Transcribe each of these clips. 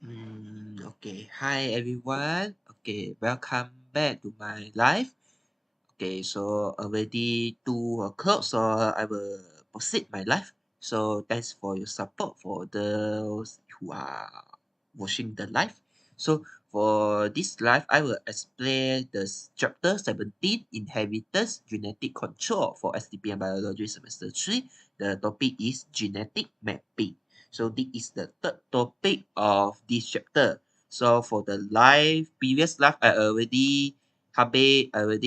Okay. Hi everyone. Okay, welcome back to my live. Okay, so already 2 o'clock, so I will proceed my live. So thanks for your support for those who are watching the live. So for this live, I will explain the chapter 17, Inheritance Genetic Control for STPM Biology Semester 3. The topic is genetic mapping. So this is the third topic of this chapter. So for the previous live, I already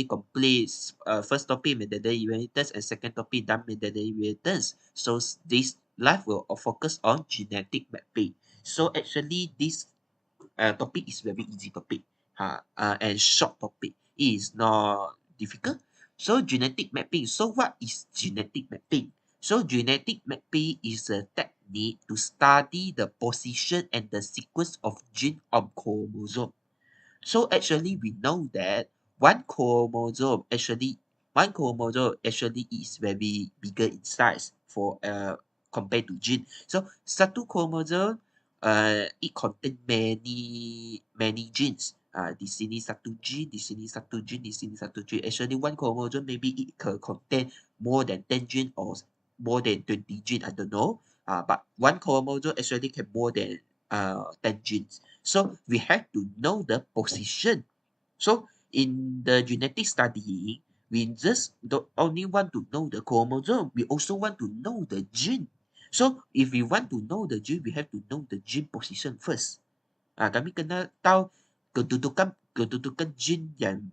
complete first topic mediated inheritance and second topic non-mediated inheritance. So this live will focus on genetic mapping. So actually this topic is very easy topic and short topic. It is not difficult. So genetic mapping. So what is genetic mapping? So genetic mapping is a technique to study the position and the sequence of gene on chromosome. So actually we know that one chromosome actually is very bigger in size for compared to gene. So satu chromosome it contain many genes. Di sini satu gene, di sini satu gene, di sini satu gene. Actually one chromosome maybe it can contain more than 10 gene or more than 20 gene, I don't know. But one chromosome actually can more than 10 genes. So we have to know the position. So in the genetic study, we just don't only want to know the chromosome, we also want to know the gene. So if we want to know the gene, we have to know the gene position first. Kami kena tahu kedudukan gene yang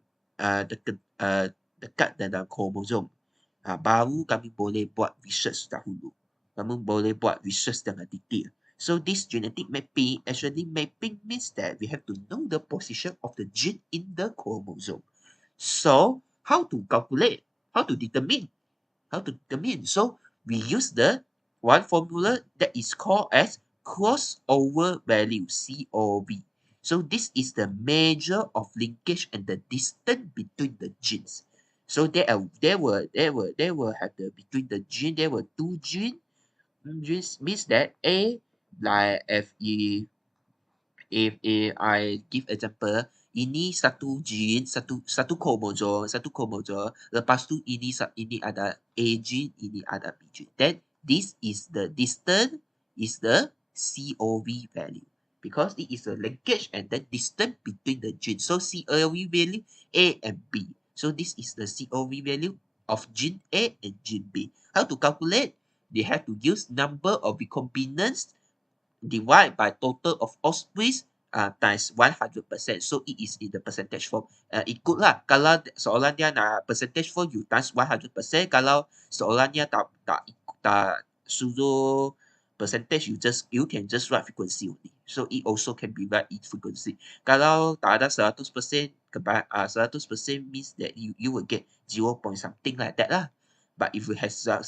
dekat dalam kromosom. Baru kami boleh buat research dahulu. Kami boleh buat research dengan detail. So this genetic mapping, actually mapping means that we have to know the position of the gene in the chromosome. So how to calculate? How to determine? So we use the one formula that is called as crossover value, COV. So this is the measure of linkage and the distance between the genes. So there were have the between the gene there were two genes means that A, like if I give example, ini satu gene, satu kromosom, lepas tu ini ada A gene, ini ada B gene. Then this is the distance is the COV value because it is a linkage and the distance between the gene. So COV value A and B. So this is the COV value of gene A and gene B. How to calculate? They have to use number of recombinants divide by total of offspring times 100%. So it is in the percentage form. Ikutlah. Kalau seorang dia nak percentage form, you times 100%. Kalau seorang dia tak suruh percentage, you can just write frequency only. So it also can be write in frequency. Kalau tak ada 100%, 100% means that you will get 0 point something like that lah. But if you have 100%,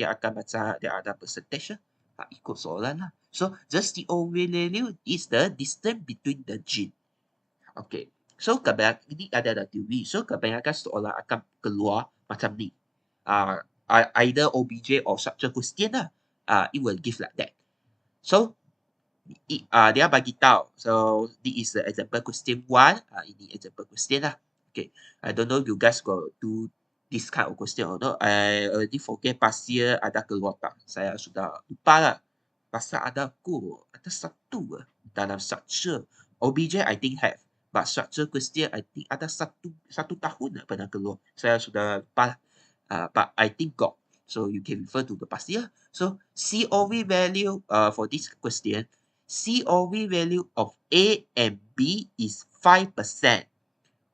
dia akan macam dia ada percentage lah. Ikut soalan lah. So, just the value is the distance between the gene. Okay. So, ini ada teori. So, kebanyakan soalan akan keluar macam ni. Either OBJ or structure question lah. It will give like that. So, dia bagi tahu. So, this is the example question 1. Ini example question lah. Okay. I don't know if you guys got do this kind of question or not. I already forget past year ada keluar tak. Saya sudah lupa lah. Pasal ada satu dalam structure. OBJ I think have. But structure question I think ada satu tahun pernah keluar. Saya sudah lupa lah. But I think got. So you can refer to the past year. So COV value for this question, COV value of A and B is 5%,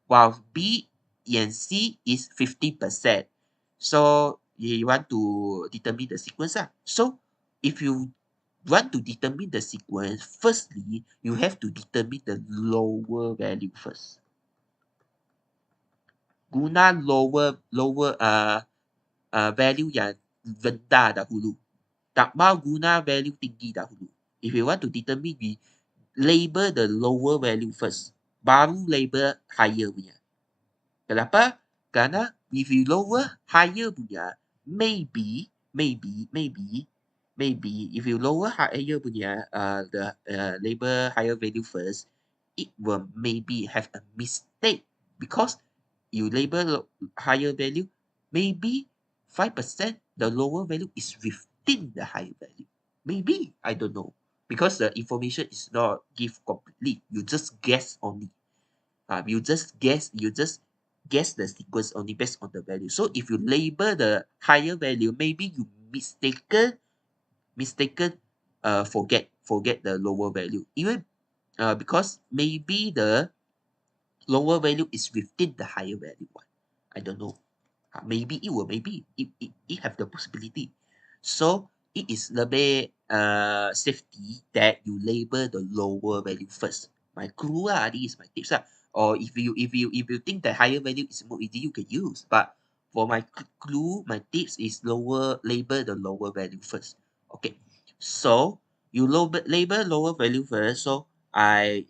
while B and C is 50%. So you want to determine the sequence. So if you want to determine the sequence, firstly, you have to determine the lower value first. Guna lower value yang rendah dahulu. Tak mau guna value tinggi dahulu. If you want to determine, we label the lower value first. Baru label higher punya. Kenapa? Kerana if you lower higher punya, maybe maybe if you lower higher punya the label higher value first, it will maybe have a mistake because you label higher value, maybe 5% the lower value is within the higher value. Maybe I don't know because the information is not give completely. You just guess only. You just guess the sequence only based on the value. So if you label the higher value, maybe you mistaken forget the lower value. Even because maybe the lower value is within the higher value one. I don't know. Maybe it will, maybe it have the possibility. So it is lebih safety that you label the lower value first. My clue lah, this is my tips lah. Or if you think that higher value is more easy, you can use. But for my clue, my tips is label the lower value first. Okay. So you label lower value first. So I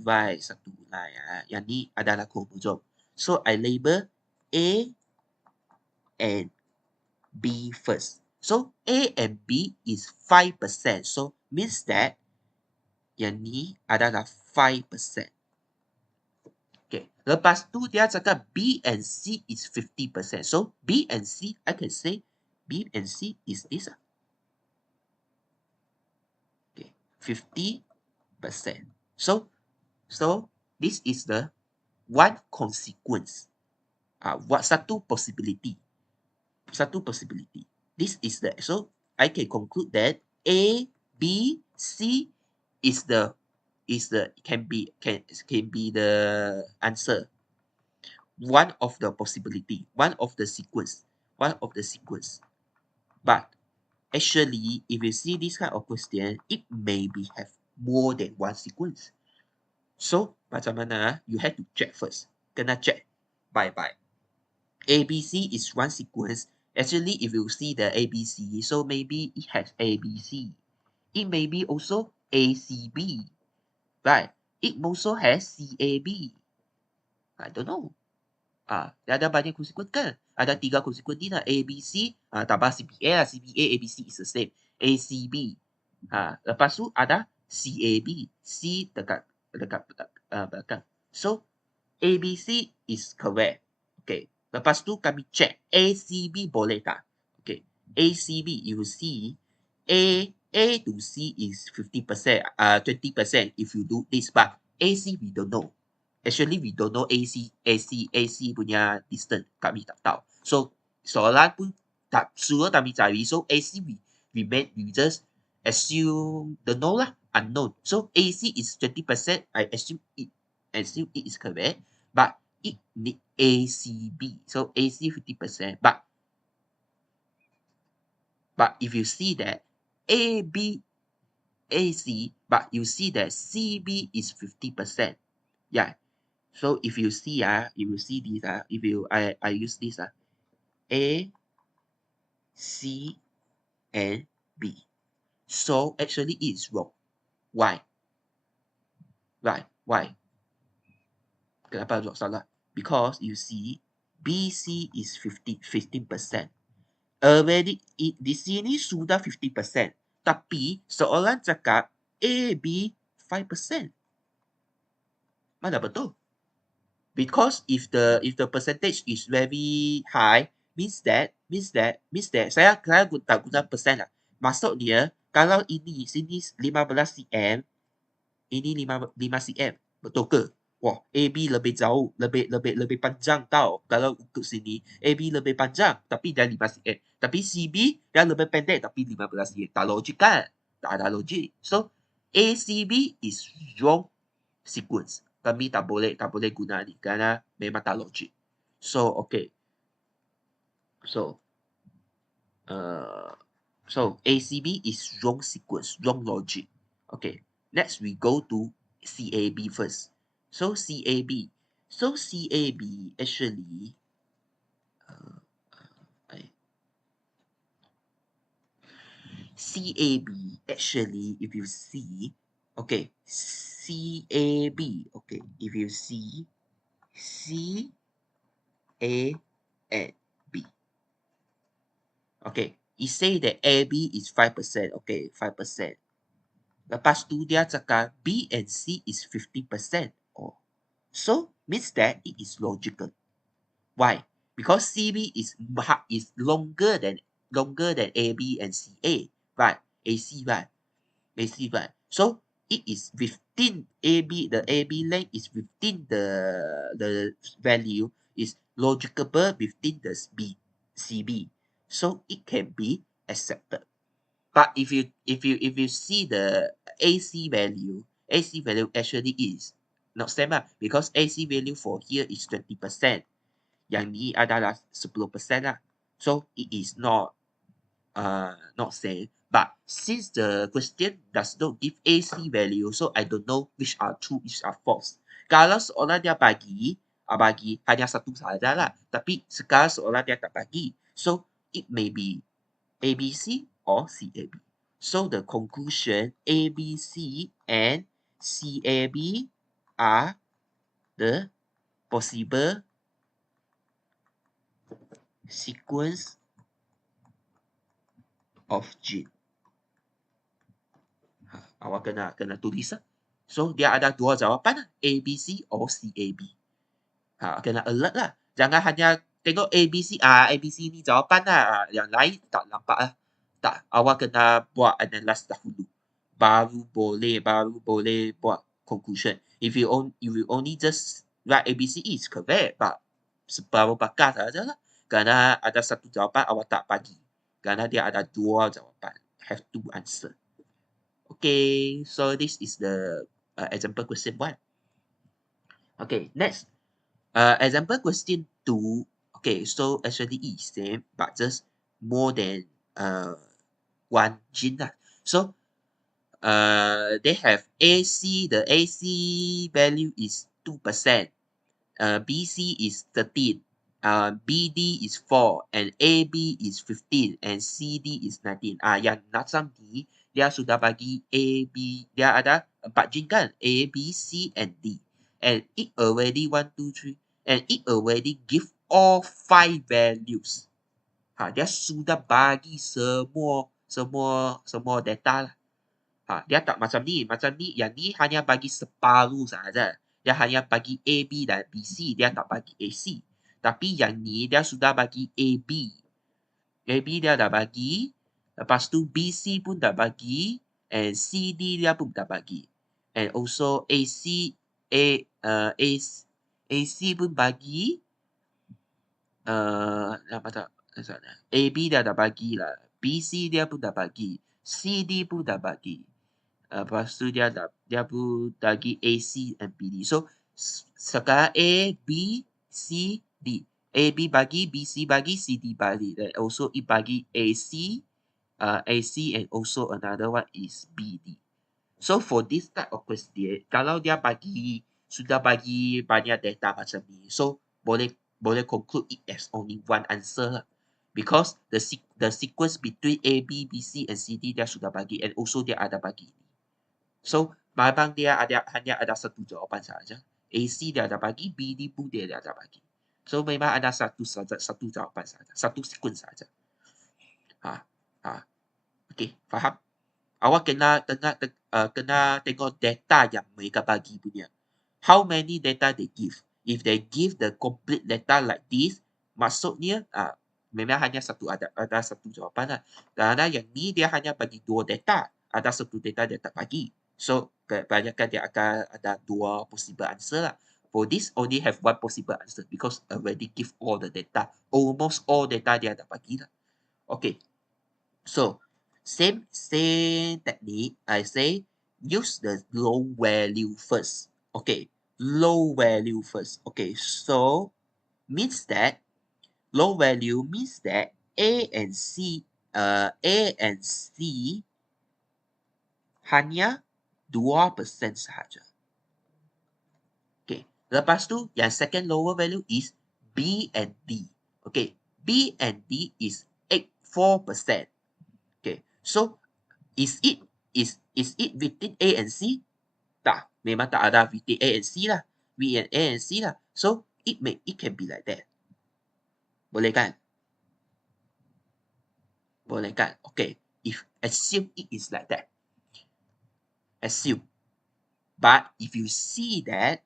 write satu line. Yang ni adalah kromosom. So I label A and B first. So A and B is 5%. So means that yang ni adalah 5%. Okay. Lepas tu dia cakap B and C is 50%. So B and C, I can say B and C is this. Okay. 50%. So this is the one consequence. Satu possibility. This is the, so I can conclude that A, B, C can be the answer. One of the possibility, one of the sequence. But actually, if you see this kind of question, it maybe have more than one sequence. So macam mana? You have to check first. Kena check. Bye. ABC is one sequence. Actually, if you see the ABC, so maybe it has ABC. It may be also ACB, right? It also has CAB. I don't know. Ada banyak consequence kan? Ada 3 consequence ni lah. ABC, tambah CBA lah. CBA, ABC is the same. ACB. Lepas tu ada CAB. C dekat belakang. So, ABC is correct. Okay. Lepas tu kami check ACB boleh tak? Okay. ACB, you see A to C is 50%, 20% if you do this, but AC we don't know. Actually, we don't know AC punya distance. Kami tak tahu. So, soalan pun tak suruh kami cari. So, AC we just assume don't know lah, unknown. So, AC is 20%. I assume it is correct, but it need ACB. So, AC 50%, but if you see that AB, AC, but you see that CB is 50%. Yeah. So if you see this, I use this A, C, and B. So actually it's wrong. Why? Right. Why? Kenapa salah? Because you see BC is 15%. Already di sini sudah 50%. Tapi seorang cakap AB 5%. Mana betul? Because if the percentage is very high, means that saya tak guna persen lah. Maksudnya kalau ini sini 15 cm, ini 5 cm, betul ke? Wah, AB lebih jauh, lebih panjang tau. Kalau untuk sini AB lebih panjang tapi dia 5 cm. Tapi CB dia lebih pendek tapi 15 cm. Tak logik kan? Tak ada logik. So ACB is wrong sequence. Kami tak boleh guna ni kerana memang tak logik. So okay. So ACB is wrong sequence, wrong logic. Okay. Next we go to CAB first. So CAB actually CAB actually if you see, okay, CAB, okay, if you see C, A, and B. Okay, It say that AB is 5%. Okay, 5%. Lepas tu dia cakap B and C is 50%. Oh. So means that it is logical. Why? Because CB is longer than AB and CA, right? AC, right? AC, right? So it is within AB. The AB length is within the value is logicable within the CB. So it can be accepted. But if you see the AC value actually is not same lah, because AC value for here is 20%. Yang ni adalah 10% lah. So it is not same. But since the question does not give AC value, so I don't know which are true, which are false. Kalau seorang dia bagi hanya satu saja lah. Tapi sekarang seorang dia tak bagi. So it may be ABC or CAB. So the conclusion ABC and CAB are the possible sequence of gene. Awak kena tulis lah. So dia ada dua jawapan lah, ABC or CAB. Kena alert lah. Jangan hanya tengok ABC, ABC ni jawapan lah. Yang lain tak nampak lah. Tak, awak kena buat analysis dahulu. Baru boleh buat conclusion. If you only just write ABC is correct, but separuh bakar saja lah. Kerana ada satu jawapan awak tak bagi. Kerana dia ada dua jawapan. Have to answer. Okay, so this is the example question 1. Okay, next. Example question 2. Okay, so actually it's same, but just more than one gene lah. So they have AC. The AC value is 2%. BC is 13. BD is 4 and AB is 15 and CD is 19. Yang macam ni dia sudah bagi AB, dia ada 4 gene kan? A, B, C and D. And it already 1, 2, 3 and it already give all 5 values. Dia sudah bagi semua data lah. Dia tak macam ni. Yang ni hanya bagi separuh saja. Dia hanya bagi A, B dan B, C. Dia tak bagi A, C. Tapi yang ni dia sudah bagi A, B. A, B dia dah bagi. Lepas tu B, C pun dah bagi. And C, D dia pun dah bagi. And also A, C pun bagi. Apa tak? A, B dia dah bagi lah. B, C dia pun dah bagi. C, D pun dah bagi. Lepas tu dia pun bagi A, C and B, D. So sekarang A, B, C, D. A, B bagi, B, C bagi, C, D bagi. And also it bagi A, C and also another one is B, D. So for this type of question, kalau dia sudah bagi banyak data macam ni, so boleh conclude it as only one answer lah. Because the sequence between A, B, B, C and C, D dia sudah bagi and also dia ada bagi. So memang dia hanya ada satu jawapan saja. AC dia ada bagi, BD pun dia ada bagi. So memang ada satu jawapan saja, satu sequence saja. Okay, faham? Awak kena tengok data yang mereka bagi punya. How many data they give? If they give the complete data like this, maksudnya memang hanya ada satu jawapan lah. Kerana yang ni dia hanya bagi 2 data. Ada satu data dia tak bagi. So kebanyakan dia akan ada 2 possible answer lah. For this only have 1 possible answer because already give all the data. Almost all data dia dah bagi lah. Okay. So same technique. I say use the low value first. Okay. Low value first. Okay. So means that low value means that A and C hanya 2% sahaja. Okay. Lepas tu, yang second lower value is B and D. Okay. B and D is 4%. Okay. So, is it within A and C? Tak. Memang tak ada within A and C lah. B and A and C lah. So, it can be like that. Boleh kan? Boleh kan? Okay. If assume it is like that. Assume. But if you see that,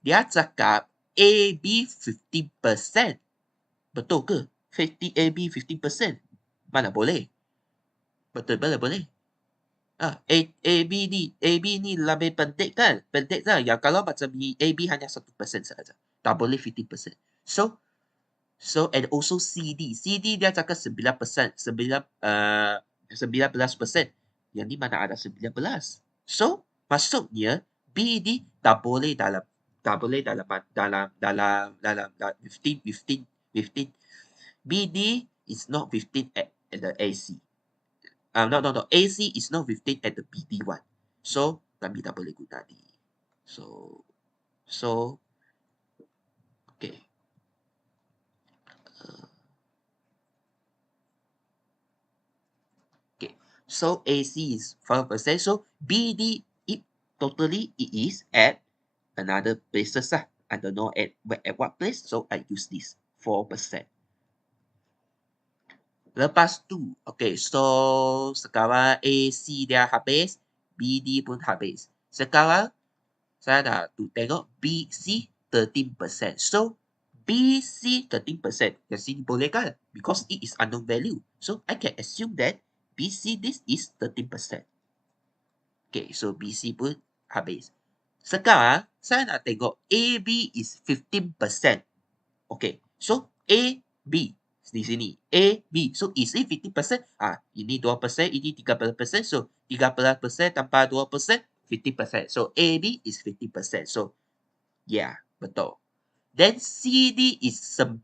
dia cakap AB 50%. Betul ke? 50 AB 50%. Mana boleh? Betul boleh. AB ni lebih penting kan? Penting lah. Yang kalau macam ni, AB hanya 1% saja. Tak boleh 50%. So and also CD dia cakap 9%, 19%. Yang ni mana ada 19. So maksudnya BD tak boleh dalam 15. BD is not 15 at the AC. No. AC is not 15 at the BD one. So kami tak boleh guna ni. So okay. So AC is 5%. So BD totally it is at another places lah. I don't know at what place. So I use this 4%. Lepas tu, okay, so sekarang AC dia habis, BD pun habis. Sekarang saya dah tu tengok BC 13%. So BC 13%. Yang sini boleh kan? Because it is unknown value. So I can assume that BC this is 13%. Okay, so BC pun habis. Sekarang saya nak tengok AB is 15%. Okay, so AB di sini AB. So is it 50%? Ini 2%, ini 13%. So 13% tambah 2%, 50%. So AB is 50%. So yeah, betul. Then CD is 19%.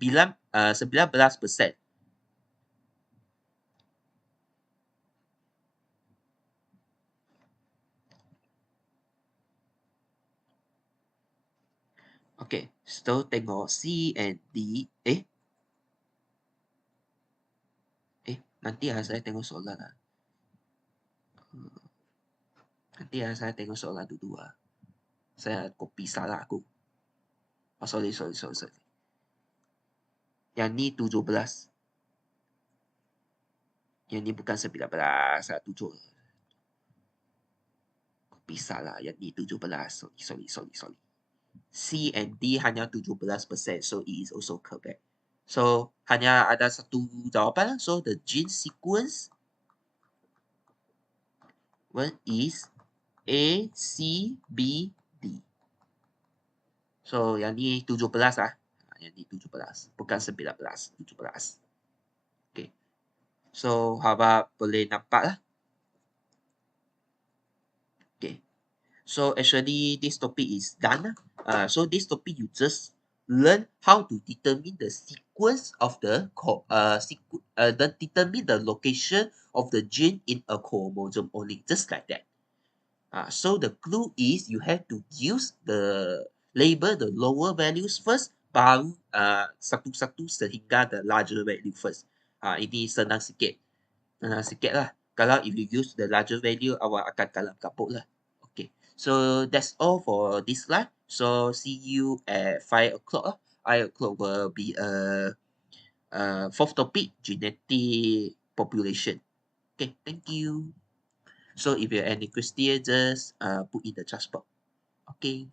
Okay, so tengok C and D. Nanti saya tengok soalan lah. Nanti saya tengok soalan dulu lah. Saya copy salah aku. Sorry. Yang ni 17. Yang ni bukan 19. Saya 7. Copy salah. Yang ni 17. Sorry. C and D hanya 17%. So it is also correct. So hanya ada satu jawapan. So the gene sequence one is A, C, B, D. So yang ni 17 lah. Yang ni 17. Bukan 19. 17. Okay. So harap boleh nampak lah. Okay. So actually this topic is done. So this topic you just learn how to determine the sequence of determine the location of the gene in a chromosome only, just like that. So the clue is you have to use the label the lower values first, baru satu-satu sehingga the larger value first. Ini senang sikit lah. Kalau if you use the larger value, awak akan kalah kaput lah. Okay, so that's all for this slide. So see you at 5 o'clock lah. 5 o'clock will be fourth topic, genetic population. Okay, thank you. So if you have any question, just put in the chat box. Okay.